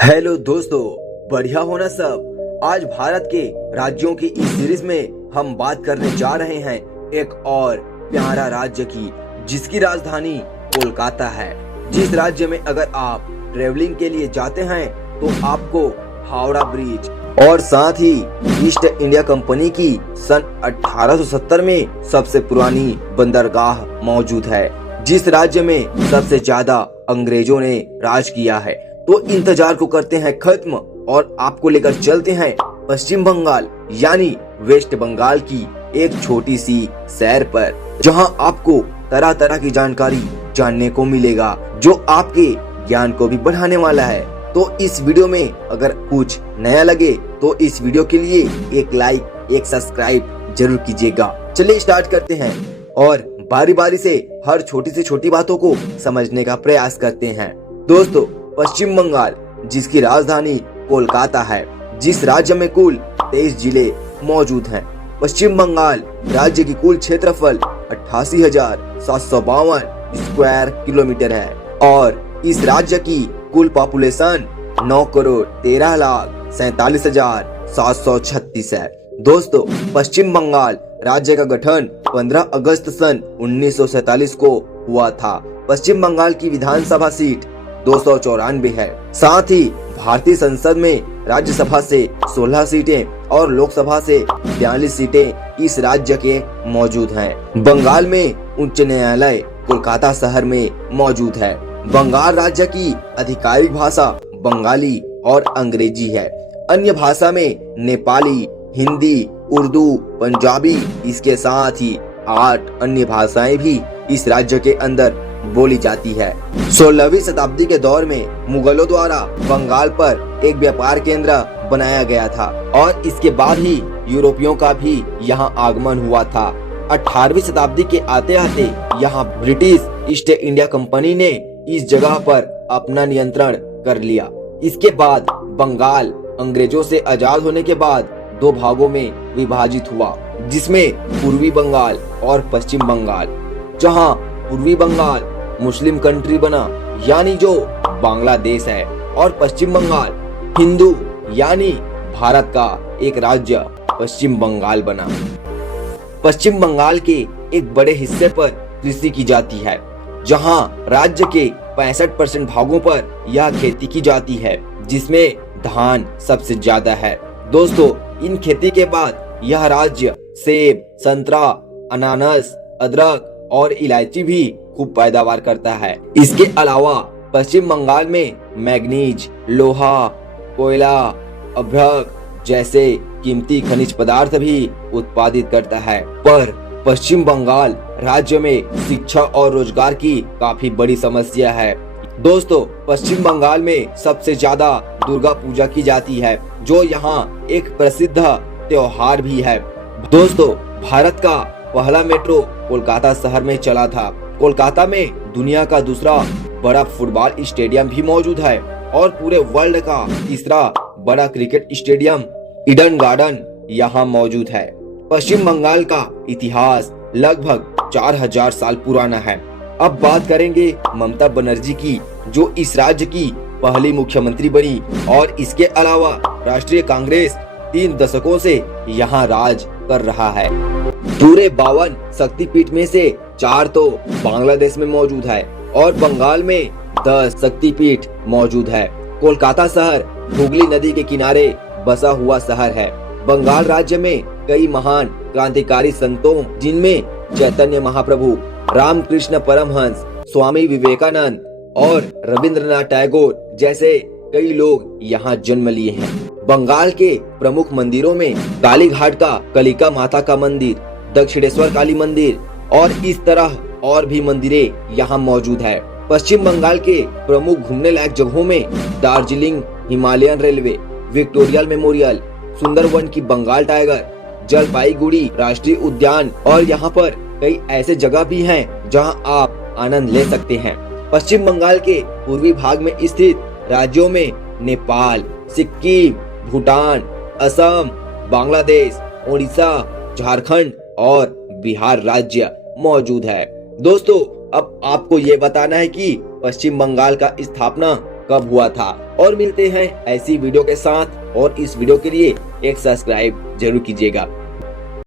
Hello दोस्तों, बढ़िया हो ना सब। आज भारत के राज्यों की इस सीरीज में हम बात करने जा रहे हैं एक और प्यारा राज्य की, जिसकी राजधानी कोलकाता है। जिस राज्य में अगर आप ट्रेवलिंग के लिए जाते हैं तो आपको हावड़ा ब्रिज और साथ ही ईस्ट इंडिया कंपनी की सन 1870 में सबसे पुरानी बंदरगाह मौजूद है। जिस राज्य में सबसे ज्यादा अंग्रेजों ने राज किया है, तो इंतजार को करते हैं खत्म और आपको लेकर चलते हैं पश्चिम बंगाल यानी वेस्ट बंगाल की एक छोटी सी सैर पर, जहां आपको तरह तरह की जानकारी जानने को मिलेगा जो आपके ज्ञान को भी बढ़ाने वाला है। तो इस वीडियो में अगर कुछ नया लगे तो इस वीडियो के लिए एक लाइक एक सब्सक्राइब जरूर कीजिएगा। चलिए स्टार्ट करते हैं और बारी बारी से हर छोटी से छोटी बातों को समझने का प्रयास करते हैं। दोस्तों, पश्चिम बंगाल जिसकी राजधानी कोलकाता है, जिस राज्य में कुल 23 जिले मौजूद हैं। पश्चिम बंगाल राज्य की कुल क्षेत्रफल 88,752 स्क्वायर किलोमीटर है और इस राज्य की कुल पॉपुलेशन 9,13,47,736 है। दोस्तों, पश्चिम बंगाल राज्य का गठन 15 अगस्त सन 1947 को हुआ था। पश्चिम बंगाल की विधानसभा सीट 294 है। साथ ही भारतीय संसद में राज्यसभा से 16 सीटें और लोकसभा से 42 सीटें इस राज्य के मौजूद हैं। बंगाल में उच्च न्यायालय कोलकाता शहर में मौजूद है। बंगाल राज्य की आधिकारिक भाषा बंगाली और अंग्रेजी है। अन्य भाषा में नेपाली, हिंदी, उर्दू, पंजाबी, इसके साथ ही 8 अन्य भाषाएं भी इस राज्य के अंदर बोली जाती है। 16वीं शताब्दी के दौर में मुगलों द्वारा बंगाल पर एक व्यापार केंद्र बनाया गया था और इसके बाद ही यूरोपियों का भी यहाँ आगमन हुआ था। 18वीं शताब्दी के आते आते यहाँ ब्रिटिश ईस्ट इंडिया कंपनी ने इस जगह पर अपना नियंत्रण कर लिया। इसके बाद बंगाल अंग्रेजों से आजाद होने के बाद 2 भागों में विभाजित हुआ, जिसमें पूर्वी बंगाल और पश्चिम बंगाल। जहां पूर्वी बंगाल मुस्लिम कंट्री बना यानी जो बांग्लादेश है, और पश्चिम बंगाल हिंदू यानी भारत का एक राज्य पश्चिम बंगाल बना। पश्चिम बंगाल के एक बड़े हिस्से पर कृषि की जाती है, जहां राज्य के 65% भागों पर यह खेती की जाती है, जिसमें धान सबसे ज्यादा है। दोस्तों, इन खेती के बाद यह राज्य सेब, संतरा, अनानास, अदरक और इलायची भी खूब पैदावार करता है। इसके अलावा पश्चिम बंगाल में मैग्नीज, लोहा, कोयला, अभ्रक जैसे कीमती खनिज पदार्थ भी उत्पादित करता है। पर पश्चिम बंगाल राज्य में शिक्षा और रोजगार की काफी बड़ी समस्या है। दोस्तों, पश्चिम बंगाल में सबसे ज्यादा दुर्गा पूजा की जाती है, जो यहाँ एक प्रसिद्ध त्योहार भी है। दोस्तों, भारत का पहला मेट्रो कोलकाता शहर में चला था। कोलकाता में दुनिया का दूसरा बड़ा फुटबॉल स्टेडियम भी मौजूद है और पूरे वर्ल्ड का तीसरा बड़ा क्रिकेट स्टेडियम ईडन गार्डन यहाँ मौजूद है। पश्चिम बंगाल का इतिहास लगभग 4000 साल पुराना है। अब बात करेंगे ममता बनर्जी की, जो इस राज्य की पहली मुख्यमंत्री बनी और इसके अलावा राष्ट्रीय कांग्रेस 3 दशकों से यहाँ राज कर रहा है। पूरे 52 शक्तिपीठ में से 4 तो बांग्लादेश में मौजूद है और बंगाल में 10 शक्तिपीठ मौजूद है। कोलकाता शहर हुगली नदी के किनारे बसा हुआ शहर है। बंगाल राज्य में कई महान क्रांतिकारी संतों, जिनमें चैतन्य महाप्रभु, रामकृष्ण परमहंस, स्वामी विवेकानंद और रविंद्रनाथ टैगोर जैसे कई लोग यहाँ जन्म लिए हैं। बंगाल के प्रमुख मंदिरों में काली घाट का कलिका माता का मंदिर, दक्षिणेश्वर काली मंदिर और इस तरह और भी मंदिरें यहाँ मौजूद है। पश्चिम बंगाल के प्रमुख घूमने लायक जगहों में Darjeeling Himalayan railway, Victoria memorial, Sundarban की बंगाल टाइगर, जलपाईगुड़ी राष्ट्रीय उद्यान और यहाँ पर कई ऐसे जगह भी हैं जहाँ आप आनंद ले सकते हैं। पश्चिम बंगाल के पूर्वी भाग में स्थित राज्यों में नेपाल, सिक्किम, भूटान, असम, बांग्लादेश, उड़ीसा, झारखंड और बिहार राज्य मौजूद है। दोस्तों, अब आपको ये बताना है कि पश्चिम बंगाल का स्थापना कब हुआ था। और मिलते हैं ऐसी वीडियो के साथ, और इस वीडियो के लिए एक सब्सक्राइब जरूर कीजिएगा।